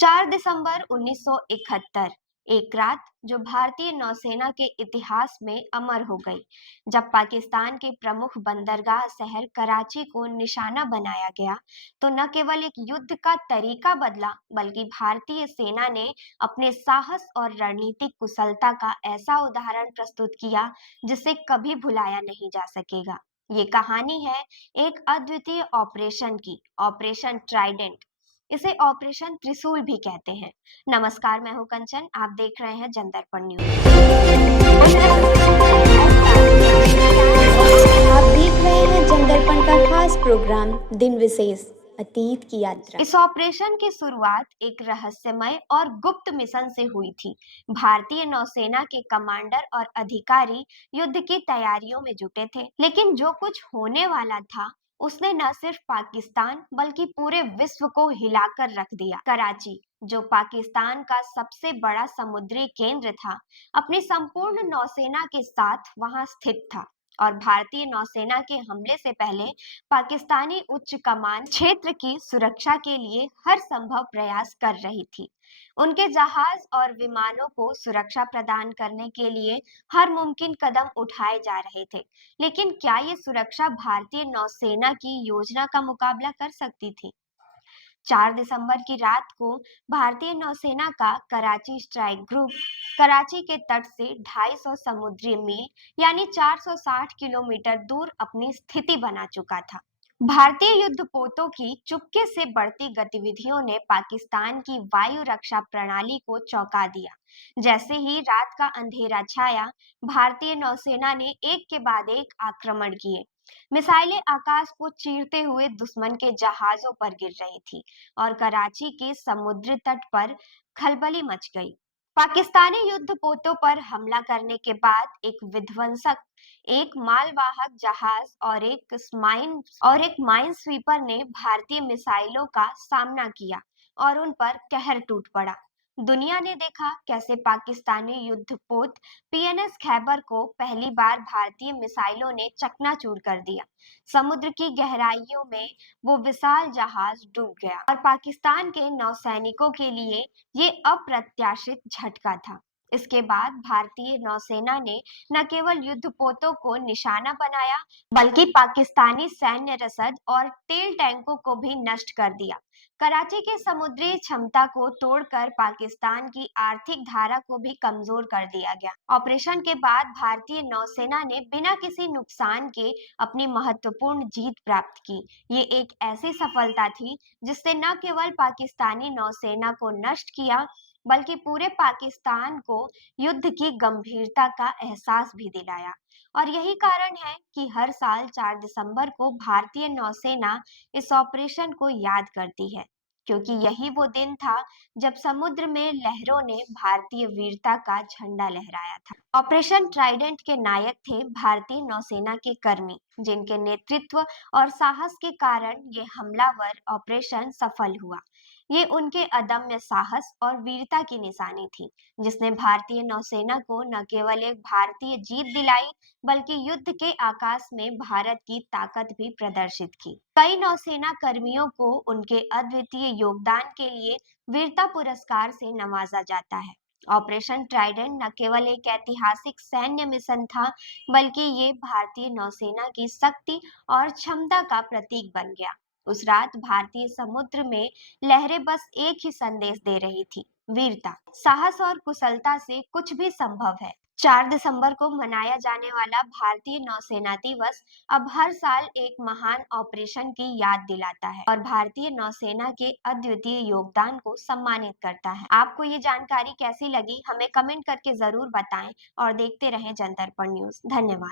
4 दिसंबर 1971, एक रात जो भारतीय नौसेना के इतिहास में अमर हो गई, जब पाकिस्तान के प्रमुख बंदरगाह शहर कराची को निशाना बनाया गया, तो न केवल एक युद्ध का तरीका बदला, बल्कि भारतीय सेना ने अपने साहस और रणनीतिक कुशलता का ऐसा उदाहरण प्रस्तुत किया, जिसे कभी भुलाया नहीं जा सकेगा। ये कहानी है एक अद्वितीय ऑपरेशन की, ऑपरेशन ट्राइडेंट। इसे ऑपरेशन त्रिशूल भी कहते हैं। नमस्कार, मैं हूं कंचन, आप देख रहे हैं जनदर्पण न्यूज। आप देख रहे हैं जनदर्पण का खास प्रोग्राम दिन विशेष अतीत की यात्रा। इस ऑपरेशन की शुरुआत एक रहस्यमय और गुप्त मिशन से हुई थी। भारतीय नौसेना के कमांडर और अधिकारी युद्ध की तैयारियों में जुटे थे, लेकिन जो कुछ होने वाला था उसने न सिर्फ पाकिस्तान बल्कि पूरे विश्व को हिलाकर रख दिया। कराची, जो पाकिस्तान का सबसे बड़ा समुद्री केंद्र था, अपनी संपूर्ण नौसेना के साथ वहां स्थित था और भारतीय नौसेना के हमले से पहले पाकिस्तानी उच्च कमान क्षेत्र की सुरक्षा के लिए हर संभव प्रयास कर रही थी। उनके जहाज और विमानों को सुरक्षा प्रदान करने के लिए हर मुमकिन कदम उठाए जा रहे थे। लेकिन क्या ये सुरक्षा भारतीय नौसेना की योजना का मुकाबला कर सकती थी? 4 दिसंबर की रात को भारतीय नौसेना का कराची स्ट्राइक ग्रुप कराची के तट से 250 समुद्री मील यानी 460 किलोमीटर दूर अपनी स्थिति बना चुका था। भारतीय युद्धपोतों की चुपके से बढ़ती गतिविधियों ने पाकिस्तान की वायु रक्षा प्रणाली को चौंका दिया। जैसे ही रात का अंधेरा छाया, भारतीय नौसेना ने एक के बाद एक आक्रमण किए। मिसाइलें आकाश को चीरते हुए दुश्मन के जहाजों पर गिर रही थी और कराची के समुद्री तट पर खलबली मच गई। पाकिस्तानी युद्धपोतों पर हमला करने के बाद एक विध्वंसक, एक मालवाहक जहाज और एक माइन स्वीपर ने भारतीय मिसाइलों का सामना किया और उन पर कहर टूट पड़ा। दुनिया ने देखा कैसे पाकिस्तानी युद्धपोत पीएनएस खैबर को पहली बार भारतीय मिसाइलों ने चकनाचूर कर दिया। समुद्र की गहराइयों में वो विशाल जहाज डूब गया और पाकिस्तान के नौसैनिकों के लिए ये अप्रत्याशित झटका था। इसके बाद भारतीय नौसेना ने न केवल युद्धपोतों को निशाना बनाया, बल्कि पाकिस्तानी सैन्य रसद और तेल टैंकों को भी नष्ट कर दिया। कराची के समुद्री क्षमता को तोड़कर पाकिस्तान की आर्थिक धारा को भी कमजोर कर दिया गया। ऑपरेशन के बाद भारतीय नौसेना ने बिना किसी नुकसान के अपनी महत्वपूर्ण जीत प्राप्त की। ये एक ऐसी सफलता थी जिसने न केवल पाकिस्तानी नौसेना को नष्ट किया, बल्कि पूरे पाकिस्तान को युद्ध की गंभीरता का एहसास भी दिलाया। और यही कारण है कि हर साल 4 दिसंबर को भारतीय नौसेना इस ऑपरेशन को याद करती है, क्योंकि यही वो दिन था जब समुद्र में लहरों ने भारतीय वीरता का झंडा लहराया था। ऑपरेशन ट्राइडेंट के नायक थे भारतीय नौसेना के कर्मी, जिनके नेतृत्व और साहस के कारण ये हमलावर ऑपरेशन सफल हुआ। ये उनके अदम्य साहस और वीरता की निशानी थी, जिसने भारतीय नौसेना को न केवल एक भारतीय जीत दिलाई, बल्कि युद्ध के आकाश में भारत की ताकत भी प्रदर्शित की। कई नौसेना कर्मियों को उनके अद्वितीय योगदान के लिए वीरता पुरस्कार से नवाजा जाता है। ऑपरेशन ट्राइडेंट न केवल एक ऐतिहासिक सैन्य मिशन था, बल्कि ये भारतीय नौसेना की शक्ति और क्षमता का प्रतीक बन गया। उस रात भारतीय समुद्र में लहरें बस एक ही संदेश दे रही थी: वीरता, साहस और कुशलता से कुछ भी संभव है। 4 दिसंबर को मनाया जाने वाला भारतीय नौसेना दिवस अब हर साल एक महान ऑपरेशन की याद दिलाता है और भारतीय नौसेना के अद्वितीय योगदान को सम्मानित करता है। आपको ये जानकारी कैसी लगी, हमें कमेंट करके जरूर बताएं और देखते रहें जनदर्पण न्यूज। धन्यवाद।